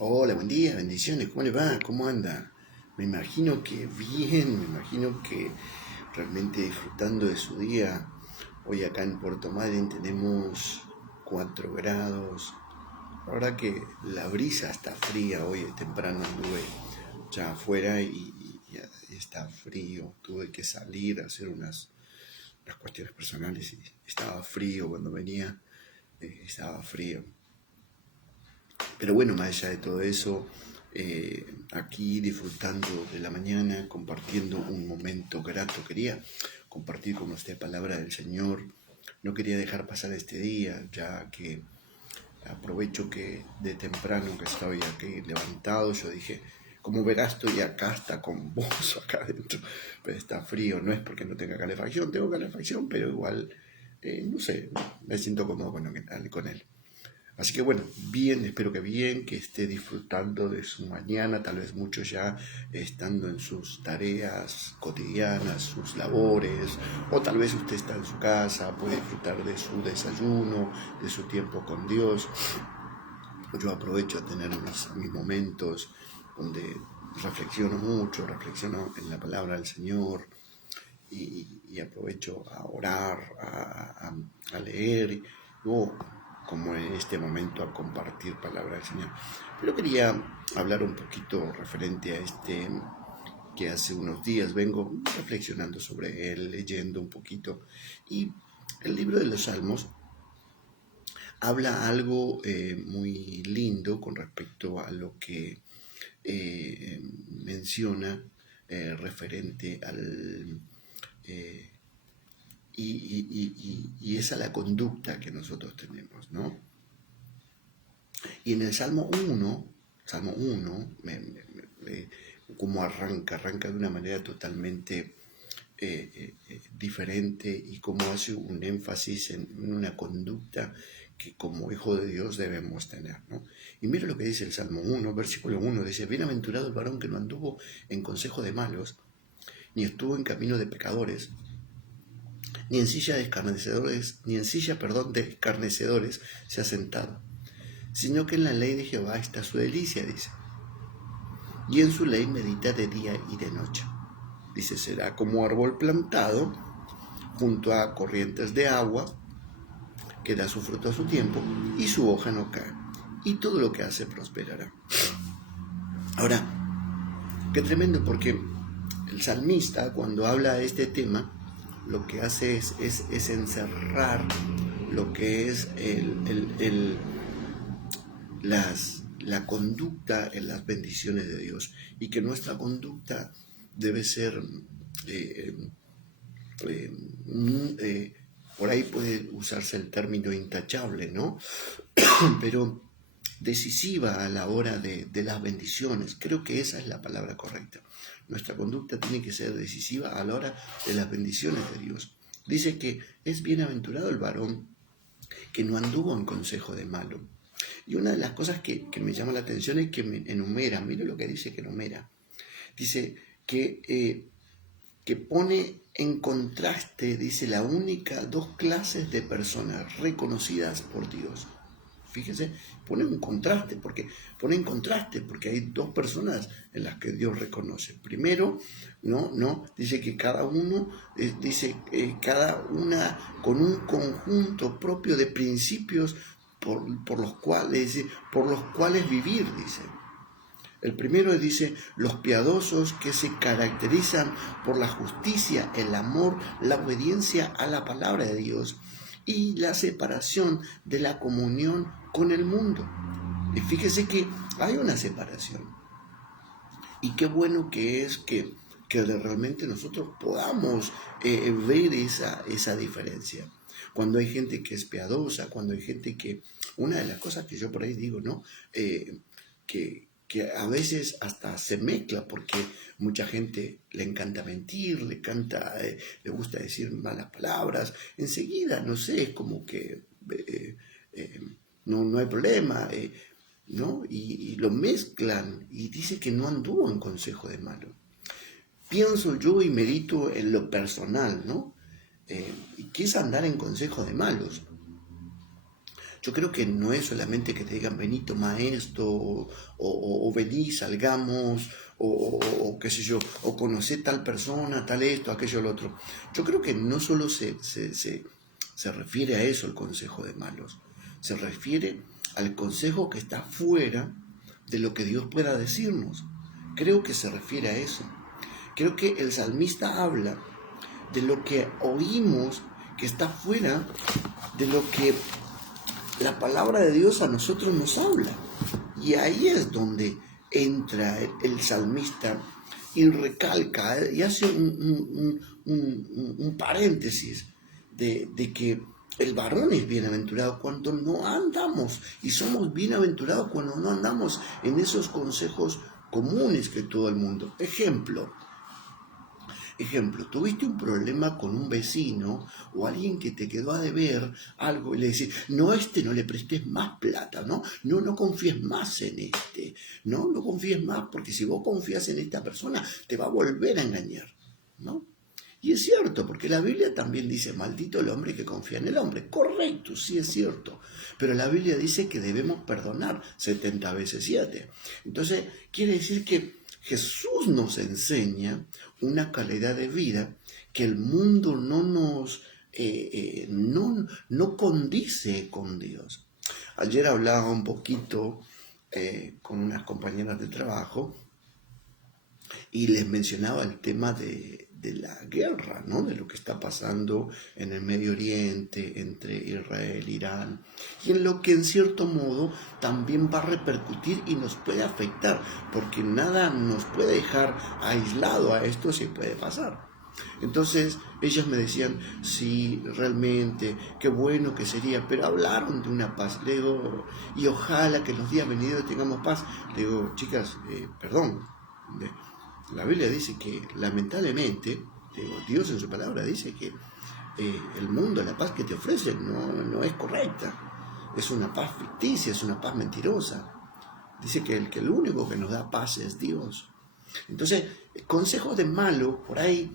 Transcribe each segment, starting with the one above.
Hola, buen día, bendiciones, ¿cómo le va? ¿Cómo anda? Me imagino que bien, me imagino que realmente disfrutando de su día. Hoy acá en Puerto Madryn tenemos 4 grados. La verdad que la brisa está fría, hoy temprano anduve ya afuera y está frío. Tuve que salir a hacer unas cuestiones personales y estaba frío cuando venía, estaba frío. Pero bueno, más allá de todo eso, aquí disfrutando de la mañana, compartiendo un momento grato, quería compartir con usted palabra del Señor. No quería dejar pasar este día, ya que aprovecho que de temprano que estoy aquí levantado, yo dije, como verás, estoy acá hasta con vos acá adentro, pero está frío, no es porque no tenga calefacción, tengo calefacción, pero igual, no sé, me siento cómodo con él. Así que bueno, bien, espero que bien, que esté disfrutando de su mañana, tal vez muchos ya estando en sus tareas cotidianas, sus labores, o tal vez usted está en su casa, puede disfrutar de su desayuno, de su tiempo con Dios. Yo aprovecho a tener mis momentos donde reflexiono mucho, reflexiono en la palabra del Señor y aprovecho a orar, a leer, o como en este momento a compartir palabra del Señor. Pero quería hablar un poquito referente a este que hace unos días vengo reflexionando sobre él, leyendo un poquito. Y el libro de los Salmos habla algo muy lindo con respecto a lo que menciona referente al eh, y es a la conducta que nosotros tenemos, ¿no? Y en el Salmo 1 como arranca de una manera totalmente diferente y como hace un énfasis en una conducta que como hijo de Dios debemos tener, ¿no? Y mira lo que dice el Salmo 1, versículo 1, dice, bienaventurado el varón que no anduvo en consejo de malos, ni estuvo en camino de pecadores, ni en silla de escarnecedores, de escarnecedores se ha sentado, sino que en la ley de Jehová está su delicia, dice, y en su ley medita de día y de noche. Dice, será como árbol plantado junto a corrientes de agua, que da su fruto a su tiempo, y su hoja no cae, y todo lo que hace prosperará. Ahora, qué tremendo, porque el salmista, cuando habla de este tema, lo que hace es encerrar lo que es la conducta en las bendiciones de Dios, y que nuestra conducta debe ser, eh, eh, por ahí puede usarse el término intachable, ¿no? Pero decisiva a la hora de las bendiciones. Creo que esa es la palabra correcta. Nuestra conducta tiene que ser decisiva a la hora de las bendiciones de Dios. Dice que es bienaventurado el varón que no anduvo en consejo de malo. Y una de las cosas que me llama la atención es que me enumera, mire lo que dice que enumera. Dice que pone en contraste, dice, la única dos clases de personas reconocidas por Dios. Fíjese, pone en contraste porque hay dos personas en las que Dios reconoce. Primero, dice que cada uno, cada una con un conjunto propio de principios por los cuales vivir, dice. El primero dice, los piadosos que se caracterizan por la justicia, el amor, la obediencia a la palabra de Dios y la separación de la comunión con el mundo. Y fíjese que hay una separación. Y qué bueno que es que realmente nosotros podamos ver esa diferencia. Cuando hay gente que es piadosa, cuando hay gente que... Una de las cosas que yo por ahí digo, ¿no? Que a veces hasta se mezcla porque mucha gente le encanta mentir, le gusta decir malas palabras, enseguida, no sé, es como que no hay problema, ¿no? Y lo mezclan y dice que no anduvo en consejo de malo. Pienso yo y medito en lo personal, ¿no? ¿Y qué es andar en consejo de malos? Yo creo que no es solamente que te digan vení, toma esto, o vení, salgamos, o qué sé yo, o conocer tal persona, tal esto, aquello, lo otro. Yo creo que no solo se refiere a eso el consejo de malos, se refiere al consejo que está fuera de lo que Dios pueda decirnos. Creo que se refiere a eso. Creo que el salmista habla de lo que oímos que está fuera de lo que la palabra de Dios a nosotros nos habla. Y ahí es donde entra el salmista y recalca y hace un paréntesis de que el varón es bienaventurado cuando no andamos, y somos bienaventurados cuando no andamos en esos consejos comunes que todo el mundo. Ejemplo, tuviste un problema con un vecino o alguien que te quedó a deber algo y le decís, no, no le prestes más plata, no confíes más en no confíes más, porque si vos confías en esta persona te va a volver a engañar, ¿no? Y es cierto, porque la Biblia también dice, maldito el hombre que confía en el hombre. Correcto, sí es cierto. Pero la Biblia dice que debemos perdonar 70 veces 7. Entonces, quiere decir que Jesús nos enseña una calidad de vida que el mundo no condice con Dios. Ayer hablaba un poquito con unas compañeras de trabajo y les mencionaba el tema de la guerra, ¿no? De lo que está pasando en el Medio Oriente entre Israel e Irán, y en lo que en cierto modo también va a repercutir y nos puede afectar, porque nada nos puede dejar aislado a esto, si puede pasar. Entonces ellas me decían, sí, realmente, qué bueno que sería, pero hablaron de una paz. Le digo, y ojalá que los días venideros tengamos paz. Le digo, chicas, perdón, la Biblia dice que lamentablemente, Dios en su palabra dice que el mundo, la paz que te ofrece no es correcta. Es una paz ficticia, es una paz mentirosa. Dice que el único que nos da paz es Dios. Entonces, consejos de malo por ahí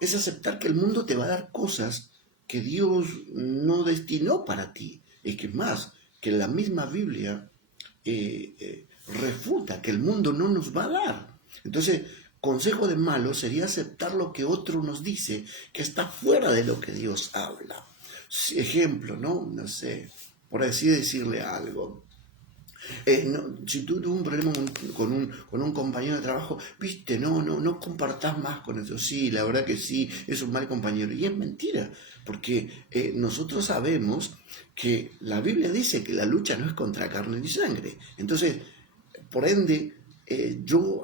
es aceptar que el mundo te va a dar cosas que Dios no destinó para ti. Es que más, que la misma Biblia refuta que el mundo no nos va a dar. Entonces, consejo de malo sería aceptar lo que otro nos dice, que está fuera de lo que Dios habla. Ejemplo, no sé, por así decirle algo. Si tú tuve un problema con un compañero de trabajo, viste, no compartás más con eso. Sí, la verdad que sí, es un mal compañero. Y es mentira, porque nosotros sabemos que la Biblia dice que la lucha no es contra carne ni sangre. Entonces, por ende, yo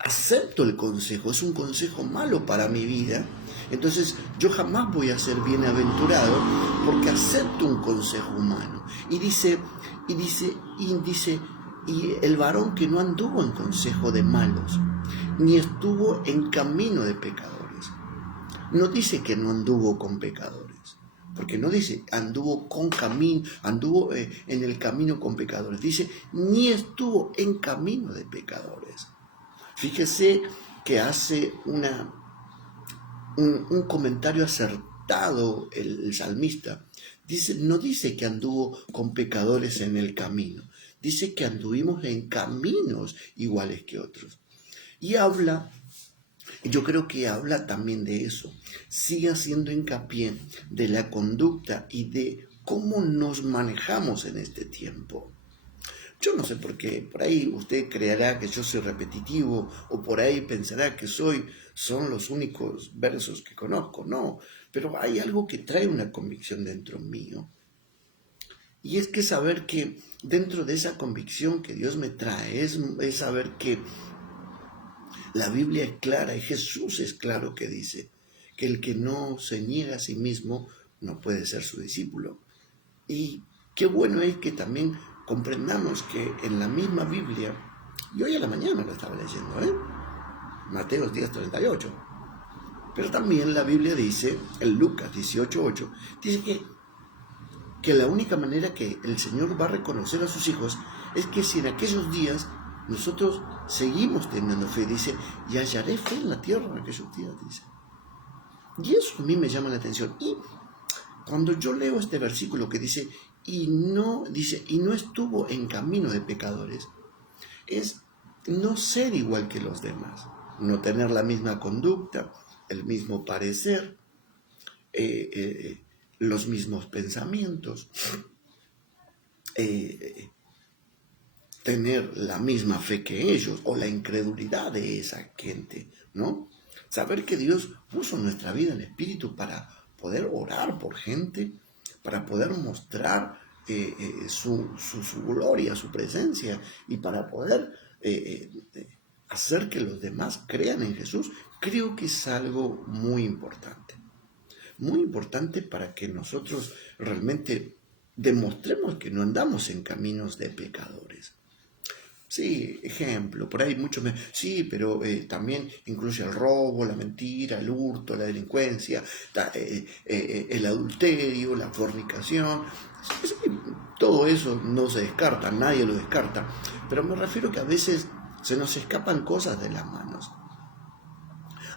acepto el consejo, es un consejo malo para mi vida. Entonces yo jamás voy a ser bienaventurado porque acepto un consejo humano. Y dice, y el varón que no anduvo en consejo de malos, ni estuvo en camino de pecadores. No dice que no anduvo con pecadores, porque no dice anduvo en el camino con pecadores. Dice, ni estuvo en camino de pecadores. Fíjese que hace un comentario acertado el salmista. No dice que anduvo con pecadores en el camino, dice que anduvimos en caminos iguales que otros. Y yo creo que habla también de eso. Sigue haciendo hincapié de la conducta y de cómo nos manejamos en este tiempo. Yo no sé por qué, por ahí usted creerá que yo soy repetitivo, o por ahí pensará que son los únicos versos que conozco. No, pero hay algo que trae una convicción dentro mío. Y es que saber que dentro de esa convicción que Dios me trae, es saber que la Biblia es clara y Jesús es claro que dice que el que no se niega a sí mismo no puede ser su discípulo. Y qué bueno es que también comprendamos que en la misma Biblia, y hoy a la mañana lo estaba leyendo, Mateo 10:38, pero también la Biblia dice, en Lucas 18:8, dice que la única manera que el Señor va a reconocer a sus hijos es que si en aquellos días nosotros seguimos teniendo fe, dice, y hallaré fe en la tierra en aquellos días, dice. Y eso a mí me llama la atención. Y cuando yo leo este versículo que dice, y no estuvo en camino de pecadores, es no ser igual que los demás, no tener la misma conducta, el mismo parecer, los mismos pensamientos, tener la misma fe que ellos o la incredulidad de esa gente, ¿no? Saber que Dios puso nuestra vida en espíritu para poder orar por gente, para poder mostrar su gloria, su presencia y para poder hacer que los demás crean en Jesús, creo que es algo muy importante para que nosotros realmente demostremos que no andamos en caminos de pecadores. Sí, ejemplo, por ahí muchos me... Sí, pero también incluye el robo, la mentira, el hurto, la delincuencia, el adulterio, la fornicación. Sí, todo eso no se descarta, nadie lo descarta. Pero me refiero que a veces se nos escapan cosas de las manos.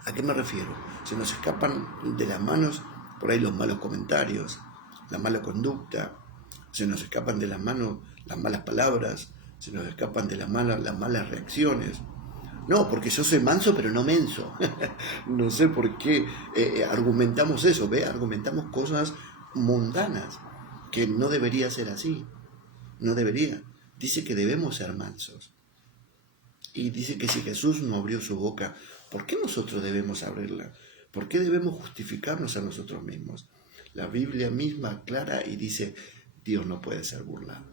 ¿A qué me refiero? Se nos escapan de las manos por ahí los malos comentarios, la mala conducta, se nos escapan de las manos las malas palabras, se nos escapan de las malas reacciones. No, porque yo soy manso pero no menso. No sé por qué argumentamos eso, ¿ve? Argumentamos cosas mundanas, que no debería ser así, no debería. Dice que debemos ser mansos. Y dice que si Jesús no abrió su boca, ¿por qué nosotros debemos abrirla? ¿Por qué debemos justificarnos a nosotros mismos? La Biblia misma aclara y dice, Dios no puede ser burlado.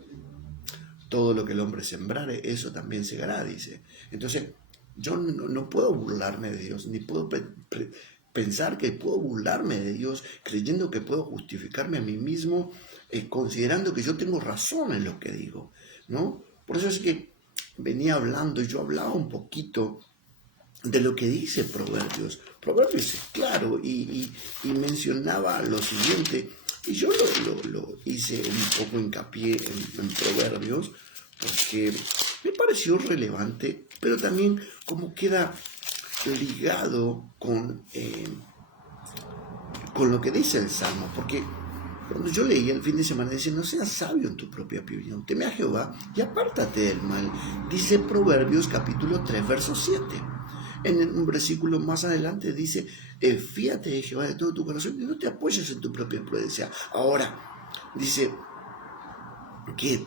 Todo lo que el hombre sembrare, eso también segará, dice. Entonces, yo no puedo burlarme de Dios, ni puedo pensar que puedo burlarme de Dios creyendo que puedo justificarme a mí mismo, considerando que yo tengo razón en lo que digo, ¿no? Por eso es que venía hablando, y yo hablaba un poquito de lo que dice Proverbios. Proverbios es claro y mencionaba lo siguiente, y yo lo hice un poco hincapié en Proverbios porque me pareció relevante, pero también como queda ligado con lo que dice el Salmo, porque cuando yo leía el fin de semana, dice, no seas sabio en tu propia opinión, teme a Jehová y apártate del mal. Dice Proverbios capítulo 3, verso 7. En un versículo más adelante dice, fíate de Jehová de todo tu corazón y no te apoyes en tu propia prudencia. Ahora, dice que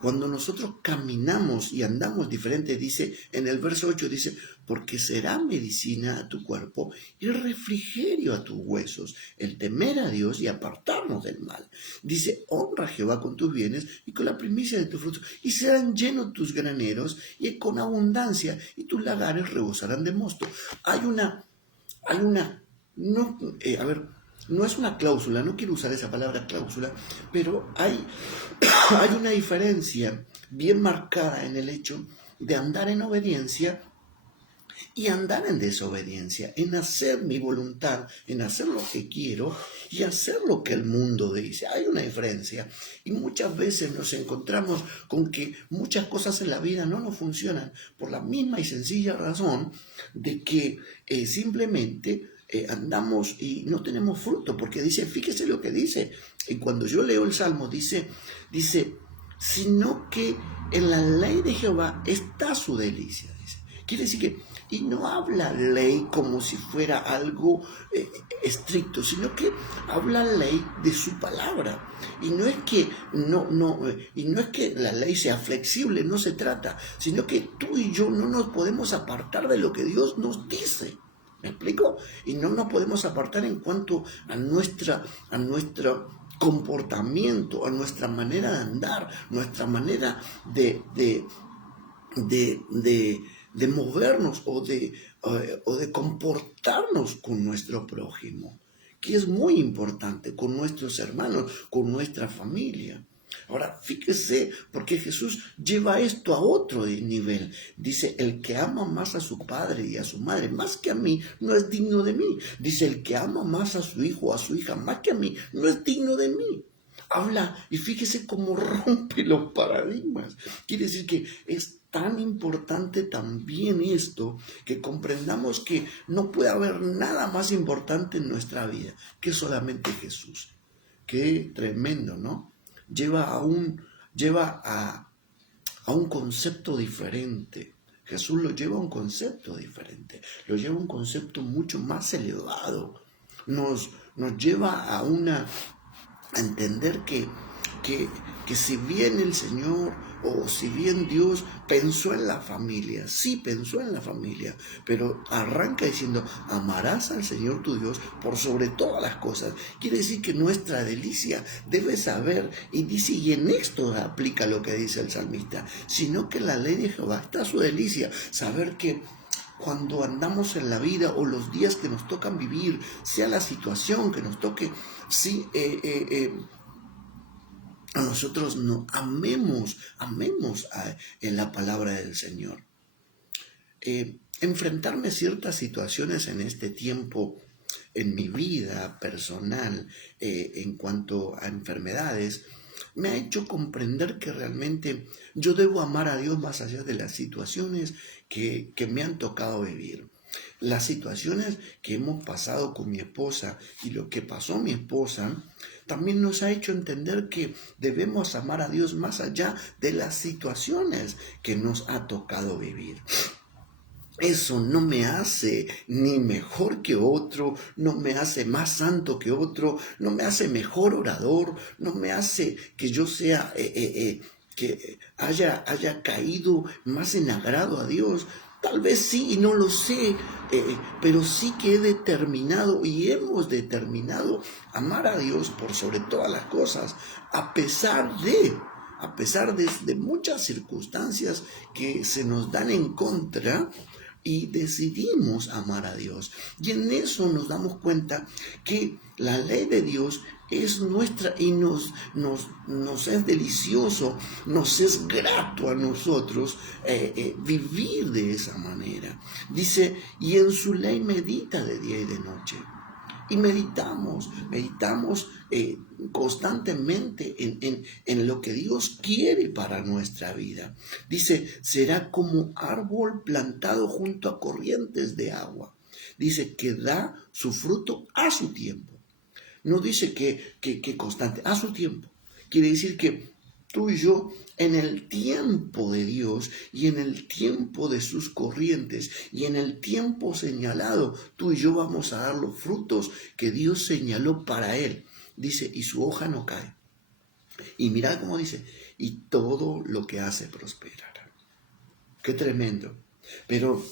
cuando nosotros caminamos y andamos diferente, dice en el verso 8, dice, porque será medicina a tu cuerpo y refrigerio a tus huesos, el temer a Dios y apartarnos del mal. Dice, honra a Jehová con tus bienes y con la primicia de tus frutos, y serán llenos tus graneros y con abundancia, y tus lagares rebosarán de mosto. No es una cláusula, no quiero usar esa palabra cláusula, pero hay una diferencia bien marcada en el hecho de andar en obediencia y andar en desobediencia, en hacer mi voluntad, en hacer lo que quiero y hacer lo que el mundo dice. Hay una diferencia y muchas veces nos encontramos con que muchas cosas en la vida no nos funcionan por la misma y sencilla razón de que simplemente andamos y no tenemos fruto, porque dice, fíjese lo que dice, y cuando yo leo el Salmo dice, sino que en la ley de Jehová está su delicia, dice. Quiere decir que, y no habla ley como si fuera algo estricto, sino que habla ley de su palabra. Y no es que y no es que la ley sea flexible, no se trata, sino que tú y yo no nos podemos apartar de lo que Dios nos dice. ¿Me explico? Y no nos podemos apartar en cuanto a nuestro comportamiento, a nuestra manera de andar, nuestra manera de movernos o de comportarnos con nuestro prójimo, que es muy importante, con nuestros hermanos, con nuestra familia. Ahora, fíjese, porque Jesús lleva esto a otro nivel. Dice, el que ama más a su padre y a su madre, más que a mí, no es digno de mí. Dice, el que ama más a su hijo o a su hija, más que a mí, no es digno de mí. Habla, y fíjese cómo rompe los paradigmas. Quiere decir que es tan importante también esto, que comprendamos que no puede haber nada más importante en nuestra vida que solamente Jesús. Qué tremendo, ¿no? lleva a un concepto diferente. Jesús lo lleva a un concepto diferente, lo lleva a un concepto mucho más elevado. Nos lleva a entender que si bien el Señor o si bien Dios pensó en la familia, sí pensó en la familia, pero arranca diciendo, amarás al Señor tu Dios por sobre todas las cosas. Quiere decir que nuestra delicia debe saber, y dice, y en esto aplica lo que dice el salmista, sino que la ley de Jehová está su delicia, saber que cuando andamos en la vida o los días que nos tocan vivir, sea la situación que nos toque, sí, a nosotros no amemos en la palabra del Señor. Enfrentarme a ciertas situaciones en este tiempo, en mi vida personal, en cuanto a enfermedades, me ha hecho comprender que realmente yo debo amar a Dios más allá de las situaciones que me han tocado vivir. Las situaciones que hemos pasado con mi esposa y lo que pasó mi esposa también nos ha hecho entender que debemos amar a Dios más allá de las situaciones que nos ha tocado vivir. Eso no me hace ni mejor que otro, no me hace más santo que otro, no me hace mejor orador, no me hace que yo sea, que haya caído más en agrado a Dios. Tal vez sí, y no lo sé, pero sí que he determinado y hemos determinado amar a Dios por sobre todas las cosas, a pesar de muchas circunstancias que se nos dan en contra, y decidimos amar a Dios. Y en eso nos damos cuenta que la ley de Dios es nuestra y nos es delicioso, nos es grato a nosotros vivir de esa manera. Dice, y en su ley medita de día y de noche. Y meditamos constantemente en lo que Dios quiere para nuestra vida. Dice, será como árbol plantado junto a corrientes de agua. Dice que da su fruto a su tiempo. No dice que constante, a su tiempo. Quiere decir que tú y yo, en el tiempo de Dios y en el tiempo de sus corrientes y en el tiempo señalado, tú y yo vamos a dar los frutos que Dios señaló para Él. Dice, y su hoja no cae. Y mira cómo dice, y todo lo que hace prosperará. Qué tremendo. Pero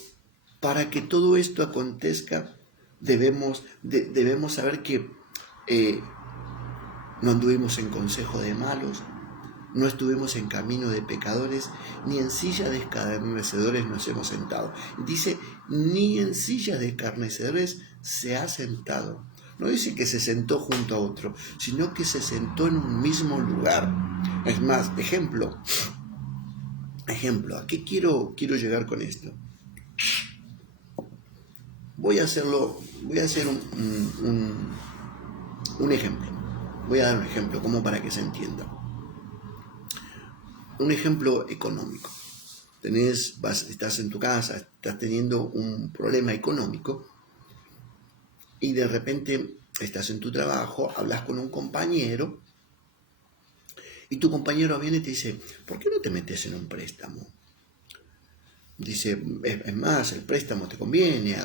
para que todo esto acontezca, debemos saber que no anduvimos en consejo de malos, no estuvimos en camino de pecadores, ni en silla de escarnecedores nos hemos sentado. Dice, ni en silla de escarnecedores se ha sentado. No dice que se sentó junto a otro, sino que se sentó en un mismo lugar. Es más, ejemplo, ¿a qué quiero llegar con esto? Voy a hacer un ejemplo. Voy a dar un ejemplo como para que se entienda. Un ejemplo económico. Estás en tu casa, estás teniendo un problema económico y de repente estás en tu trabajo, hablas con un compañero y tu compañero viene y te dice, ¿por qué no te metes en un préstamo? Dice, es más, el préstamo te conviene,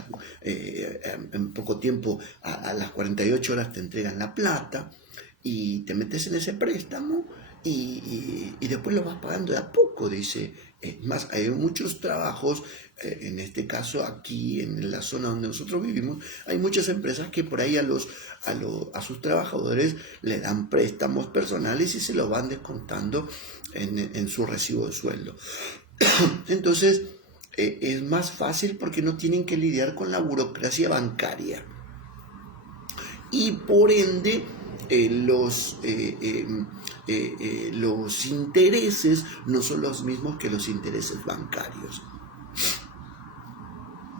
en poco tiempo, a las 48 horas te entregan la plata y te metes en ese préstamo y después lo vas pagando de a poco, dice. Es más, hay muchos trabajos, en este caso aquí en la zona donde nosotros vivimos, hay muchas empresas que por ahí a sus trabajadores le dan préstamos personales y se lo van descontando en su recibo de sueldo. Entonces, es más fácil porque no tienen que lidiar con la burocracia bancaria. Y por ende, los intereses no son los mismos que los intereses bancarios.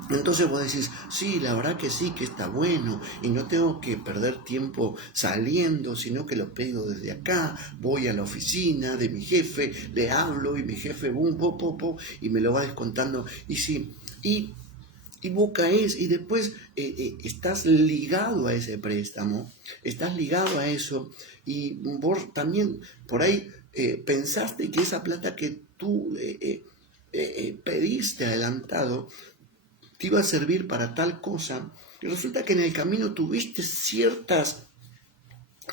Entonces vos decís, sí, la verdad que sí, que está bueno y no tengo que perder tiempo saliendo, sino que lo pido desde acá, voy a la oficina de mi jefe, le hablo y mi jefe, y me lo va descontando. Y sí, y Y vos caes y después estás ligado a ese préstamo, estás ligado a eso y vos también por ahí pensaste que esa plata que tú pediste adelantado te iba a servir para tal cosa y resulta que en el camino tuviste ciertas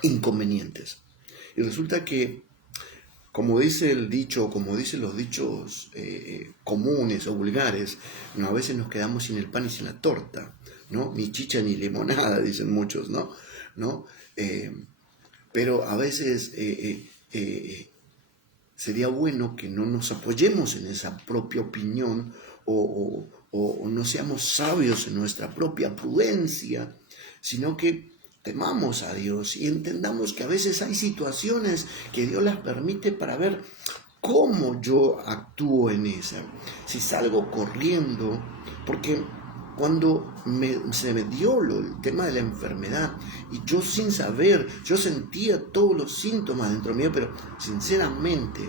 inconvenientes. Y resulta que, como dice el dicho, como dicen los dichos comunes o vulgares, ¿no? A veces nos quedamos sin el pan y sin la torta, ¿no? Ni chicha ni limonada, dicen muchos, ¿no? ¿No? Pero a veces sería bueno que no nos apoyemos en esa propia opinión o no seamos sabios en nuestra propia prudencia, sino que temamos a Dios y entendamos que a veces hay situaciones que Dios las permite para ver cómo yo actúo en esa. Si salgo corriendo, porque cuando se me dio el tema de la enfermedad y yo sin saber, yo sentía todos los síntomas dentro mío, pero sinceramente,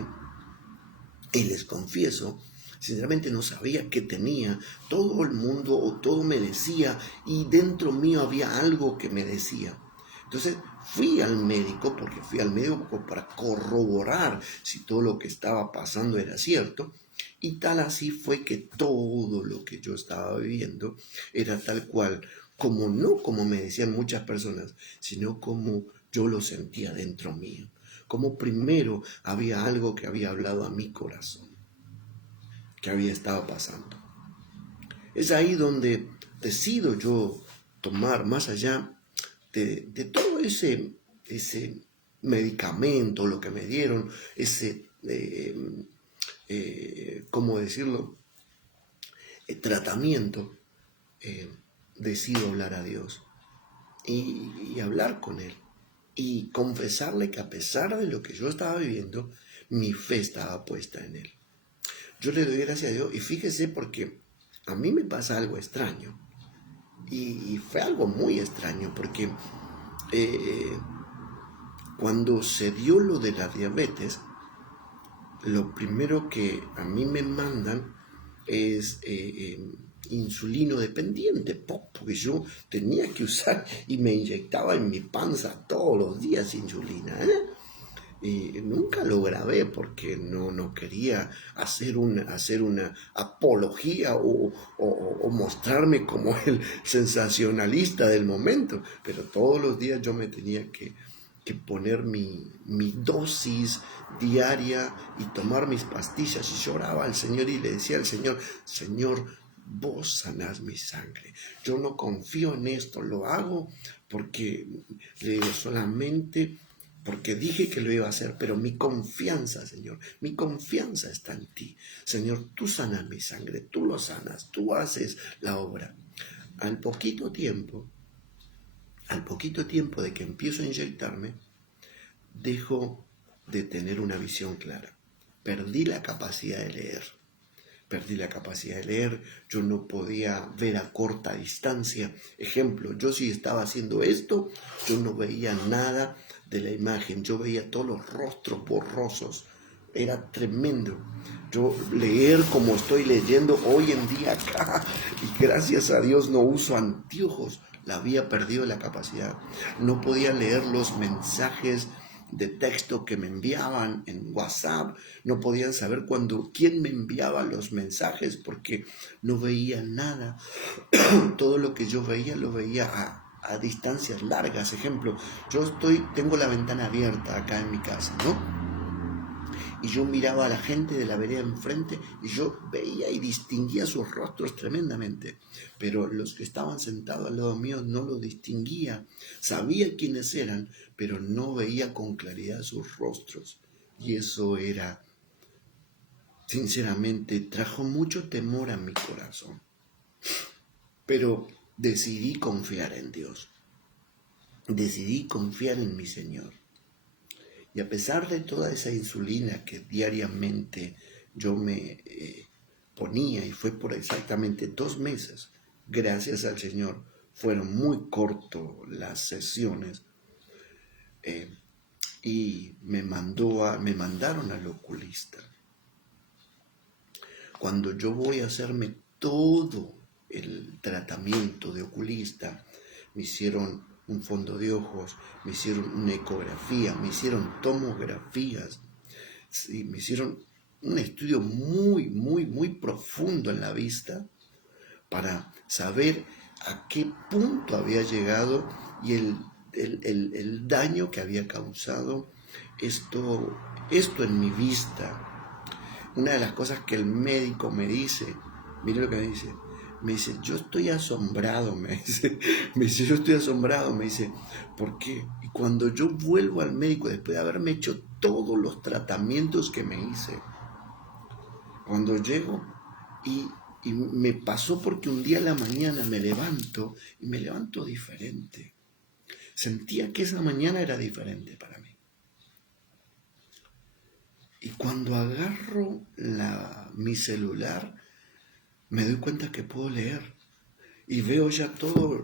y les confieso, sinceramente no sabía qué tenía. Todo el mundo o todo me decía y dentro mío había algo que me decía. Entonces fui al médico, porque fui al médico para corroborar si todo lo que estaba pasando era cierto. Y tal así fue que todo lo que yo estaba viviendo era tal cual, como no como me decían muchas personas, sino como yo lo sentía dentro mío. Como primero había algo que había hablado a mi corazón, que había estado pasando. Es ahí donde decido yo tomar, más allá de todo ese medicamento, lo que me dieron, ese, ¿cómo decirlo?, tratamiento, decido hablar a Dios y hablar con Él y confesarle que a pesar de lo que yo estaba viviendo, mi fe estaba puesta en Él. Yo le doy gracias a Dios y fíjese porque a mí me pasa algo extraño y fue algo muy extraño porque cuando se dio lo de la diabetes, lo primero que a mí me mandan es insulino dependiente, porque yo tenía que usar y me inyectaba en mi panza todos los días insulina, Y nunca lo grabé porque no quería hacer una apología o mostrarme como el sensacionalista del momento, pero todos los días yo me tenía que poner mi dosis diaria y tomar mis pastillas. Y lloraba al Señor y le decía al Señor, Señor, vos sanás mi sangre. Yo no confío en esto, lo hago porque solamente porque dije que lo iba a hacer, pero mi confianza, Señor, mi confianza está en ti. Señor, tú sanas mi sangre, tú lo sanas, tú haces la obra. Al poquito tiempo de que empiezo a inyectarme, dejo de tener una visión clara. Perdí la capacidad de leer. Yo no podía ver a corta distancia. Ejemplo, yo si estaba haciendo esto, yo no veía nada de la imagen, yo veía todos los rostros borrosos. Era tremendo. Yo leer como estoy leyendo hoy en día acá, y gracias a Dios no uso anteojos, la había perdido la capacidad. No podía leer los mensajes de texto que me enviaban en WhatsApp, no podían saber quién me enviaba los mensajes porque no veía nada. Todo lo que yo veía lo veía a distancias largas. Ejemplo, tengo la ventana abierta acá en mi casa, ¿no? Y yo miraba a la gente de la vereda enfrente y yo veía y distinguía sus rostros tremendamente, pero los que estaban sentados al lado mío no los distinguía. Sabía quiénes eran, pero no veía con claridad sus rostros. Y eso sinceramente, trajo mucho temor a mi corazón. Pero decidí confiar en Dios. Decidí confiar en mi Señor. Y a pesar de toda esa insulina que diariamente yo me ponía, y fue por exactamente 2 meses, gracias al Señor, fueron muy cortas las sesiones, y me mandaron al oculista. Cuando yo voy a hacerme todo el tratamiento de oculista, me hicieron un fondo de ojos, me hicieron una ecografía, me hicieron tomografías, sí, me hicieron un estudio muy, muy, muy profundo en la vista para saber a qué punto había llegado y el daño que había causado esto en mi vista. Una de las cosas que el médico me dice, mire lo que me dice, yo estoy asombrado, me dice, yo estoy asombrado, me dice, ¿por qué? Y cuando yo vuelvo al médico, después de haberme hecho todos los tratamientos que me hice, cuando llego y me pasó porque un día a la mañana me levanto y me levanto diferente. Sentía que esa mañana era diferente para mí. Y cuando agarro mi celular, me doy cuenta que puedo leer y veo ya todo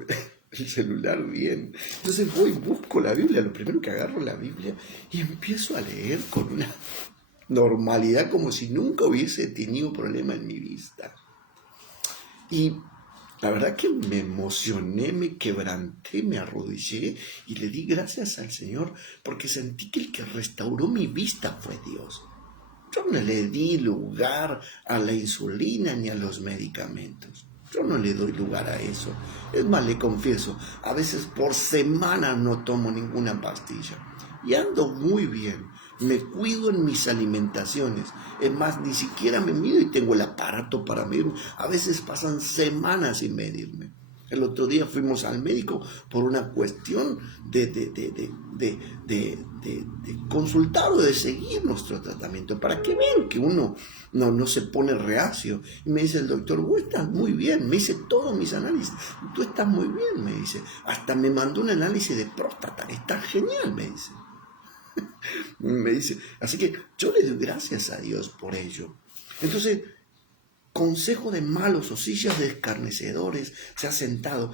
el celular bien. Entonces voy, busco la Biblia, lo primero que agarro la Biblia y empiezo a leer con una normalidad como si nunca hubiese tenido problema en mi vista. Y la verdad que me emocioné, me quebranté, me arrodillé y le di gracias al Señor porque sentí que el que restauró mi vista fue Dios. Yo no le di lugar a la insulina ni a los medicamentos. Yo no le doy lugar a eso. Es más, le confieso, a veces por semana no tomo ninguna pastilla. Y ando muy bien. Me cuido en mis alimentaciones. Es más, ni siquiera me mido y tengo el aparato para medirme. A veces pasan semanas sin medirme. El otro día fuimos al médico por una cuestión de consultar o de seguir nuestro tratamiento, para que vean que uno no se pone reacio. Y me dice el doctor, vos estás muy bien, me hice todos mis análisis, tú estás muy bien, me dice. Hasta me mandó un análisis de próstata, está genial, me dice. Me dice, así que yo le doy gracias a Dios por ello. Entonces, consejo de malos o sillas de escarnecedores se ha sentado.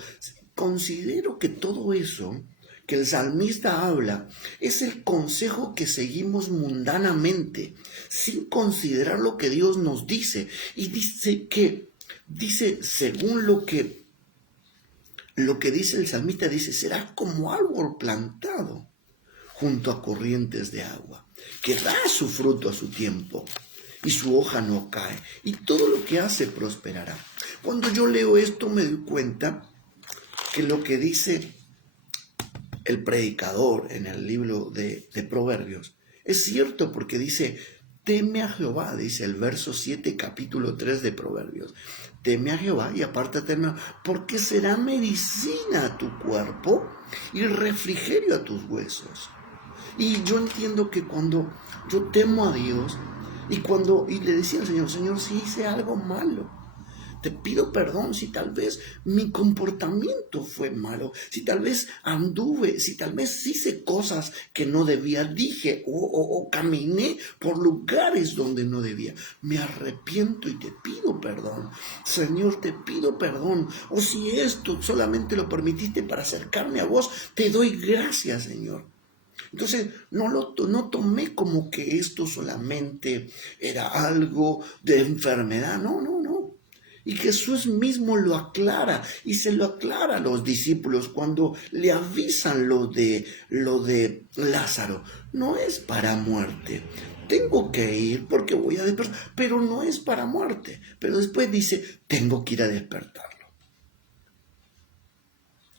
Considero que todo eso que el salmista habla es el consejo que seguimos mundanamente, sin considerar lo que Dios nos dice. Y dice según lo que dice el salmista, dice, serás como árbol plantado junto a corrientes de agua, que da su fruto a su tiempo y su hoja no cae, y todo lo que hace prosperará. Cuando yo leo esto me doy cuenta que lo que dice el predicador en el libro de Proverbios es cierto, porque dice, teme a Jehová, dice el verso 7, capítulo 3 de Proverbios. Teme a Jehová y apártate, porque será medicina a tu cuerpo y refrigerio a tus huesos. Y yo entiendo que cuando yo temo a Dios, y le decía al Señor, Señor, si hice algo malo, te pido perdón si tal vez mi comportamiento fue malo, si tal vez anduve, si tal vez hice cosas que no debía, dije o caminé por lugares donde no debía. Me arrepiento y te pido perdón. Señor, te pido perdón. O si esto solamente lo permitiste para acercarme a vos, te doy gracias, Señor. Entonces no tomé como que esto solamente era algo de enfermedad, no. Y Jesús mismo lo aclara, y se lo aclara a los discípulos cuando le avisan lo de Lázaro. No es para muerte. Tengo que ir porque voy a despertar, pero no es para muerte. Pero después dice, tengo que ir a despertarlo.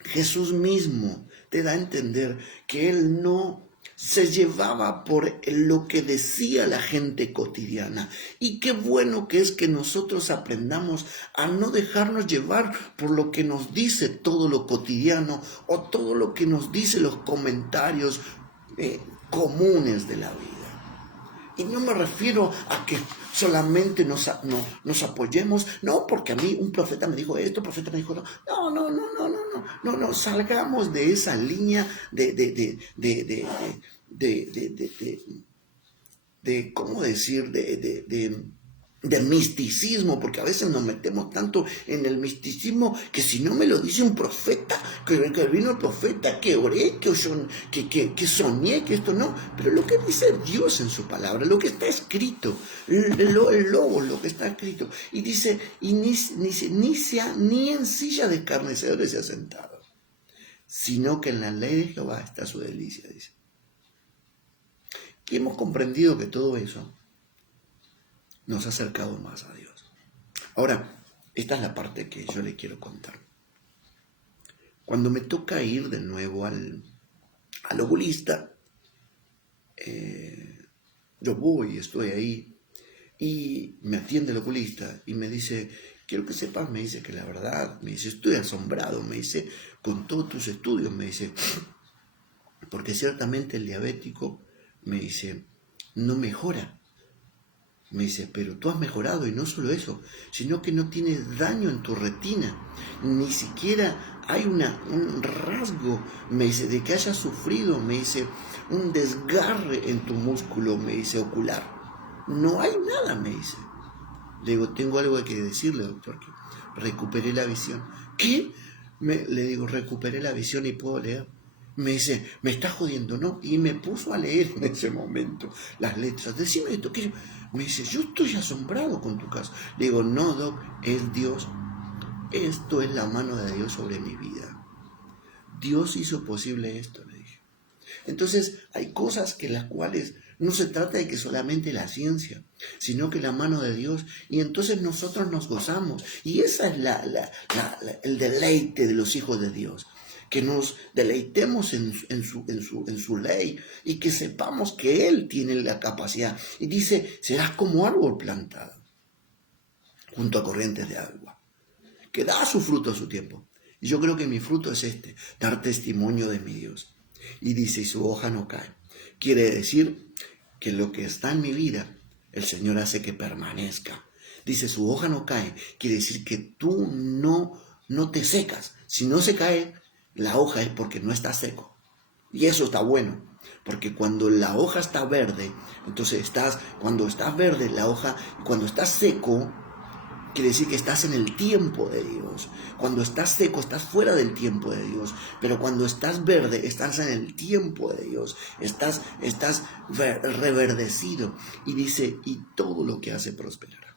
Jesús mismo te da a entender que Él no se llevaba por lo que decía la gente cotidiana. Y qué bueno que es que nosotros aprendamos a no dejarnos llevar por lo que nos dice todo lo cotidiano o todo lo que nos dice los comentarios comunes de la vida. Y no me refiero a que solamente nos apoyemos, no, porque a mí un profeta me dijo esto, profeta me dijo no, salgamos de esa línea ¿cómo decir? de misticismo, porque a veces nos metemos tanto en el misticismo que si no me lo dice un profeta, que vino el profeta, que oré, que soñé, que esto no, pero lo que dice Dios en su palabra, lo que está escrito, el lobo, lo que está escrito, y dice, y ni en silla de escarnecedores se ha sentado, sino que en la ley de Jehová está su delicia, dice. Y hemos comprendido que todo eso nos ha acercado más a Dios. Ahora, esta es la parte que yo le quiero contar. Cuando me toca ir de nuevo al oculista, yo voy, estoy ahí, y me atiende el oculista y me dice, quiero que sepas, me dice que la verdad, me dice, estoy asombrado, me dice, con todos tus estudios, me dice, porque ciertamente el diabético, me dice, no mejora. Me dice, pero tú has mejorado, y no solo eso, sino que no tienes daño en tu retina, ni siquiera hay un rasgo, me dice, de que hayas sufrido, me dice, un desgarre en tu músculo, me dice, ocular. No hay nada, me dice. Le digo, tengo algo que decirle, doctor, que recuperé la visión. ¿Qué? Le digo, recuperé la visión y puedo leer. Me dice, me está jodiendo, ¿no? Y me puso a leer en ese momento las letras. Decime esto, que me dice, yo estoy asombrado con tu caso. Le digo, no, Doc, es Dios. Esto es la mano de Dios sobre mi vida. Dios hizo posible esto, le dije. Entonces, hay cosas que las cuales no se trata de que solamente la ciencia, sino que la mano de Dios, y entonces nosotros nos gozamos. Y esa es el deleite de los hijos de Dios. Que nos deleitemos en su ley y que sepamos que Él tiene la capacidad. Y dice, serás como árbol plantado junto a corrientes de agua, que da su fruto a su tiempo. Y yo creo que mi fruto es dar testimonio de mi Dios. Y dice, y su hoja no cae. Quiere decir que lo que está en mi vida, el Señor hace que permanezca. Dice, su hoja no cae. Quiere decir que tú no te secas. Si no se cae la hoja es porque no está seco. Y eso está bueno, porque cuando la hoja está verde, entonces cuando estás verde la hoja, cuando estás seco, quiere decir que estás en el tiempo de Dios. Cuando estás seco, estás fuera del tiempo de Dios. Pero cuando estás verde, estás en el tiempo de Dios. Estás reverdecido. Y dice, y todo lo que hace prosperará.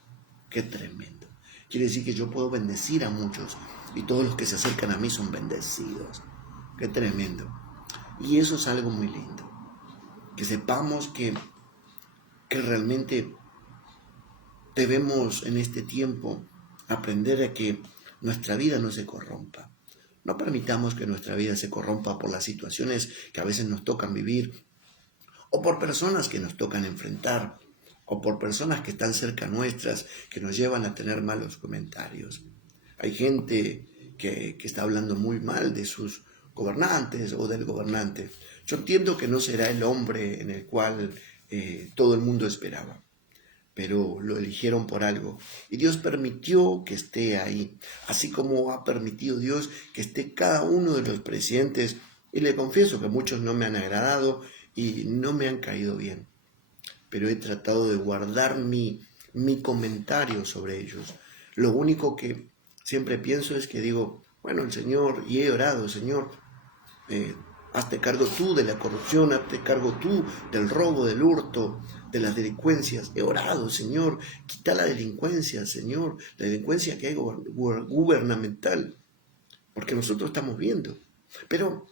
Qué tremendo. Quiere decir que yo puedo bendecir a muchos. Y todos los que se acercan a mí son bendecidos. Qué tremendo. Y eso es algo muy lindo. Que sepamos que realmente debemos en este tiempo aprender a que nuestra vida no se corrompa. No permitamos que nuestra vida se corrompa por las situaciones que a veces nos tocan vivir, o por personas que nos tocan enfrentar, o por personas que están cerca nuestras, que nos llevan a tener malos comentarios. Hay gente que está hablando muy mal de sus gobernantes o del gobernante. Yo entiendo que no será el hombre en el cual todo el mundo esperaba, pero lo eligieron por algo. Y Dios permitió que esté ahí, así como ha permitido Dios que esté cada uno de los presidentes. Y le confieso que muchos no me han agradado y no me han caído bien, pero he tratado de guardar mi comentario sobre ellos. Lo único que siempre pienso es que digo, bueno, el Señor, y he orado, Señor, hazte cargo tú de la corrupción, hazte cargo tú del robo, del hurto, de las delincuencias. He orado, Señor, quita la delincuencia, Señor, la delincuencia que hay gubernamental, porque nosotros estamos viendo. Pero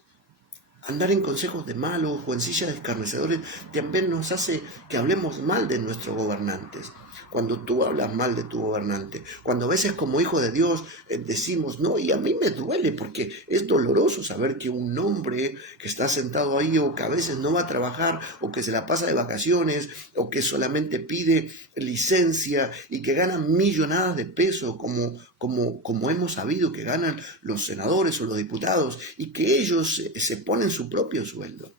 andar en consejos de malos o en sillas de escarnecedores también nos hace que hablemos mal de nuestros gobernantes. Cuando tú hablas mal de tu gobernante, cuando a veces como hijo de Dios decimos, no, y a mí me duele porque es doloroso saber que un hombre que está sentado ahí o que a veces no va a trabajar o que se la pasa de vacaciones o que solamente pide licencia y que gana millonadas de pesos como hemos sabido que ganan los senadores o los diputados y que ellos se ponen su propio sueldo.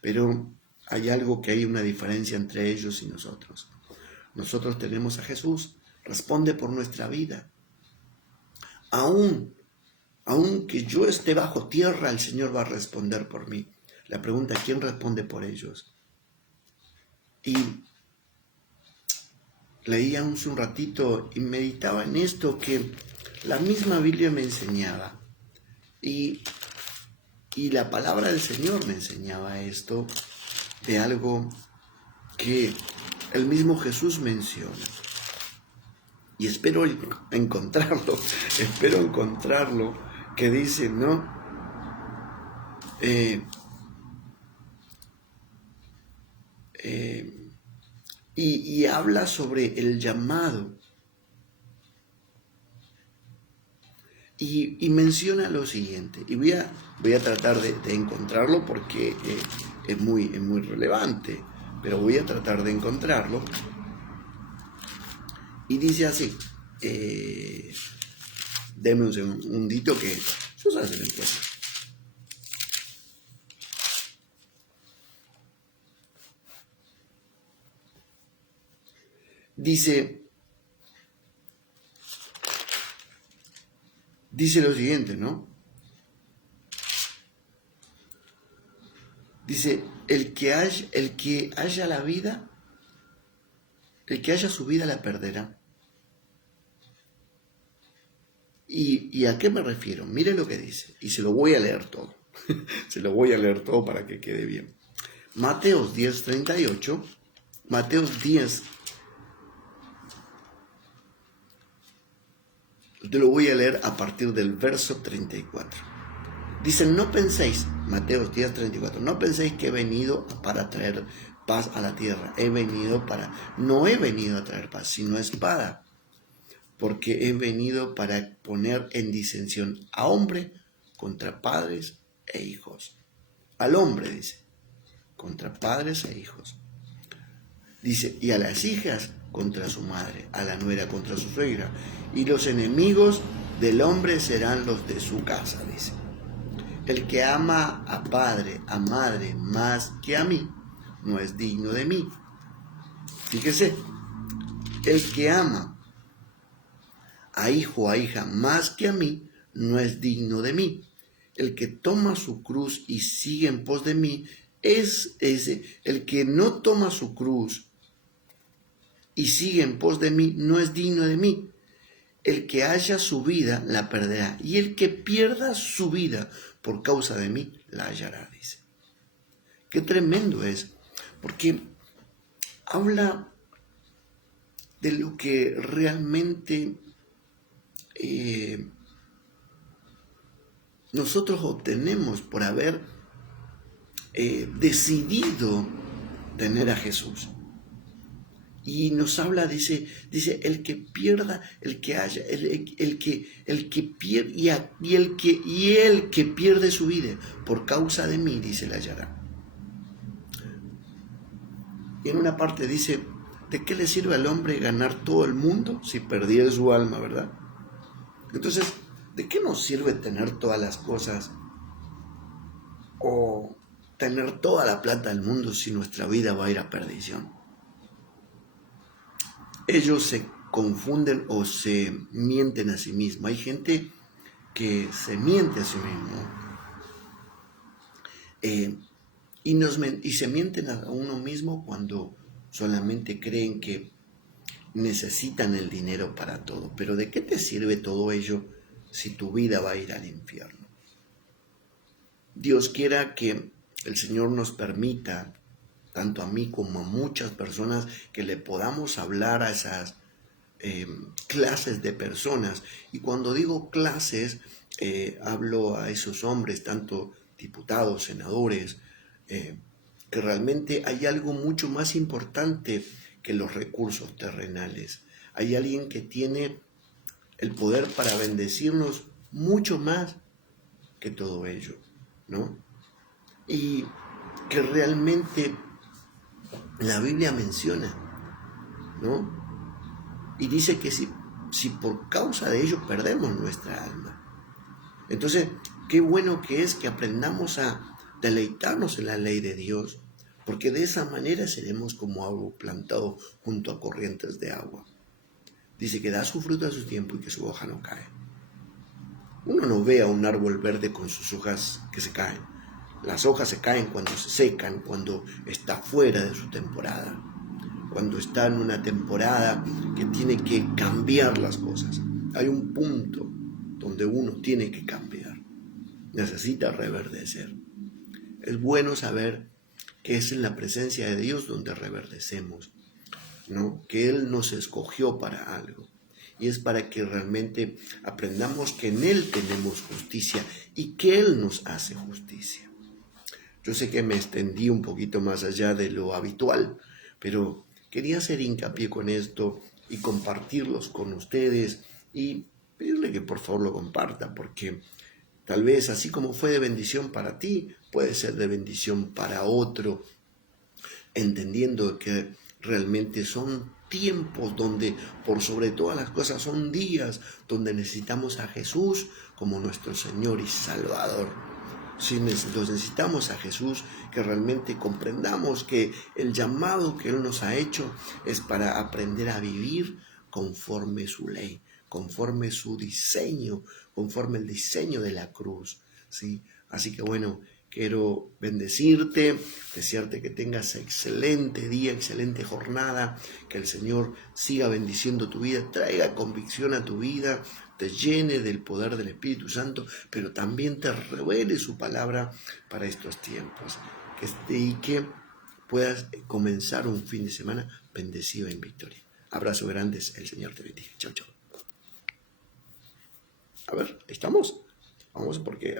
Pero hay algo que hay una diferencia entre ellos y nosotros. Nosotros tenemos a Jesús, responde por nuestra vida. Aunque yo esté bajo tierra, el Señor va a responder por mí. La pregunta, ¿quién responde por ellos? Y leía hace un ratito y meditaba en esto que la misma Biblia me enseñaba. Y la palabra del Señor me enseñaba esto de algo que el mismo Jesús menciona. Y espero encontrarlo, que dice, ¿no? Y habla sobre el llamado. Y menciona lo siguiente, y voy a tratar de encontrarlo porque es muy relevante, pero voy a tratar de encontrarlo. Y dice así, denme un segundito que yo se lo encuentro. Dice lo siguiente, ¿no? Dice, el que haya la vida, el que haya su vida la perderá. ¿Y a qué me refiero? Mire lo que dice, y se lo voy a leer todo. Se lo voy a leer todo para que quede bien. Mateos 10:38, Mateos 10, te lo voy a leer a partir del verso 34. Dice, no penséis, Mateos 10:34, no penséis que he venido para traer paz a la tierra. No he venido a traer paz, sino espada. Porque he venido para poner en disensión a hombre contra padres e hijos. Al hombre, dice, contra padres e hijos. Dice, y a las hijas contra su madre, a la nuera contra su suegra. Y los enemigos del hombre serán los de su casa, dice. El que ama a padre, a madre, más que a mí, no es digno de mí. Fíjese, el que ama a hijo o a hija más que a mí, no es digno de mí. El que toma su cruz y sigue en pos de mí, es ese. El que no toma su cruz y sigue en pos de mí, no es digno de mí. El que haya su vida, la perderá. Y el que pierda su vida por causa de mí, la hallará, dice. Qué tremendo es, porque habla de lo que realmente nosotros obtenemos por haber decidido tener a Jesús. Y nos habla, dice, el que pierda, el que haya, el que pierde, y el que pierde su vida por causa de mí, dice, la hallará. Y en una parte dice, ¿de qué le sirve al hombre ganar todo el mundo si perdiera su alma, verdad? Entonces, ¿de qué nos sirve tener todas las cosas o tener toda la plata del mundo si nuestra vida va a ir a perdición? Ellos se confunden o se mienten a sí mismos. Hay gente que se miente a sí mismo y se mienten a uno mismo cuando solamente creen que necesitan el dinero para todo. Pero ¿de qué te sirve todo ello si tu vida va a ir al infierno? Dios quiera que el Señor nos permita, tanto a mí como a muchas personas, que le podamos hablar a esas clases de personas. Y cuando digo clases, hablo a esos hombres, tanto diputados, senadores, que realmente hay algo mucho más importante que los recursos terrenales. Hay alguien que tiene el poder para bendecirnos mucho más que todo ello, ¿no? Y que realmente la Biblia menciona, ¿no? Y dice que si por causa de ello perdemos nuestra alma. Entonces, qué bueno que es que aprendamos a deleitarnos en la ley de Dios, porque de esa manera seremos como árbol plantado junto a corrientes de agua. Dice que da su fruto a su tiempo y que su hoja no cae. Uno no ve a un árbol verde con sus hojas que se caen. Las hojas se caen cuando se secan, cuando está fuera de su temporada. cuando está en una temporada que tiene que cambiar las cosas. Hay un punto donde uno tiene que cambiar, necesita reverdecer. Es bueno saber que es en la presencia de Dios donde reverdecemos, ¿no? Que Él nos escogió para algo. Y es para que realmente aprendamos que en Él tenemos justicia y que Él nos hace justicia. Yo sé que me extendí un poquito más allá de lo habitual, pero quería hacer hincapié con esto y compartirlos con ustedes y pedirle que por favor lo compartan, porque tal vez así como fue de bendición para ti, puede ser de bendición para otro, entendiendo que realmente son tiempos donde por sobre todas las cosas son días donde necesitamos a Jesús como nuestro Señor y Salvador. Si necesitamos a Jesús, que realmente comprendamos que el llamado que Él nos ha hecho es para aprender a vivir conforme su ley, conforme su diseño, conforme el diseño de la cruz, ¿sí? Así que bueno, quiero bendecirte, desearte que tengas excelente día, excelente jornada, que el Señor siga bendiciendo tu vida, traiga convicción a tu vida, te llene del poder del Espíritu Santo, pero también te revele su palabra para estos tiempos. Y que puedas comenzar un fin de semana bendecido en victoria. Abrazo grandes, el Señor te bendiga. Chau, chau. A ver, ¿estamos? Vamos porque